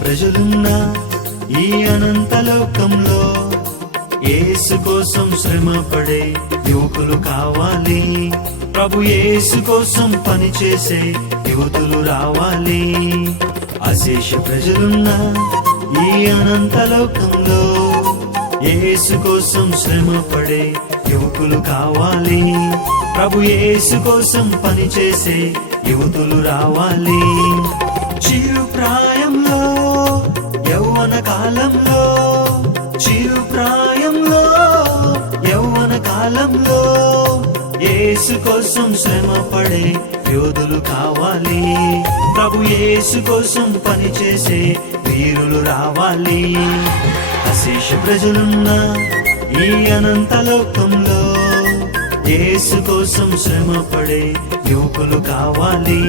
ప్రజలున్న ఈ అనంత లోకంలో యేసు కోసం శ్రమ పడే యువకులు కావాలి. ప్రభు యేసు కోసం పనిచేసే యువతులు రావాలి. అశేష ప్రజలున్న ఈ అనంత లోకంలో యేసు కోసం శ్రమ పడే యువకులు కావాలి. ప్రభు యేసు కోసం పనిచేసే యువతులు రావాలి. చిరు ప్రాయంలో యౌవన కాలంలో, చిరు ప్రాయంలో యౌవన కాలంలో యేసు కోసం శ్రమ పడే యోధులు కావాలి. ప్రభు యేసు కోసం పనిచేసే వీరులు రావాలి. అశేష ప్రజలున్న ఈ అనంత లోకంలో యేసు కోసం శ్రమ పడే యువకులు కావాలి.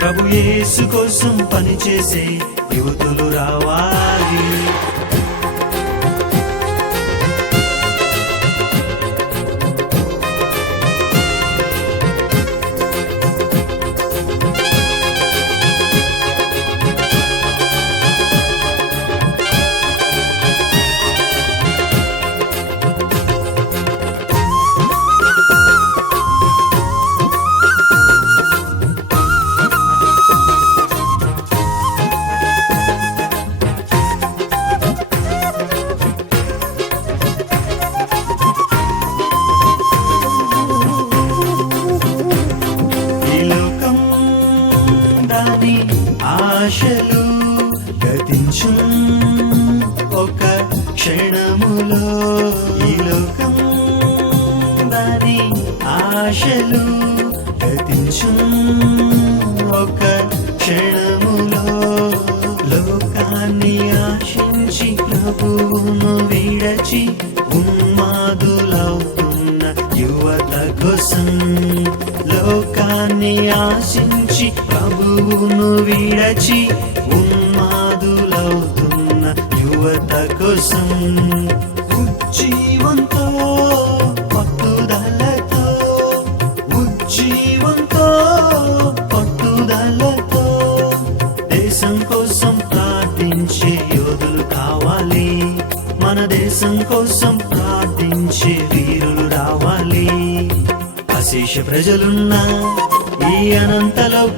ప్రభు యేసు కోసం పనిచేసే యువతులు రావాలి. ఆశలు గతించు ఒక క్షణములో, ఈ లోకం దాని ఆశలు గతించు ఒక క్షణములో. లోకాన్ని ఆశించి ప్రభువును విడచి ఉన్మాదులవుతున్న యువత కోసం, లోకాన్ని ఆశించి ప్రభువును విడచి ఉన్మాదులవుతున్న యువత కోసం ఉజ్జీవంతో పట్టుదలతో, ఉజ్జీవంతో పట్టుదలతో దేశం కోసం ప్రార్థించే యోధులు కావాలి. మన దేశం కోసం ప్రార్థించే వీరులు రావాలి. అశేష ప్రజలున్న ఈ అనంత లోకం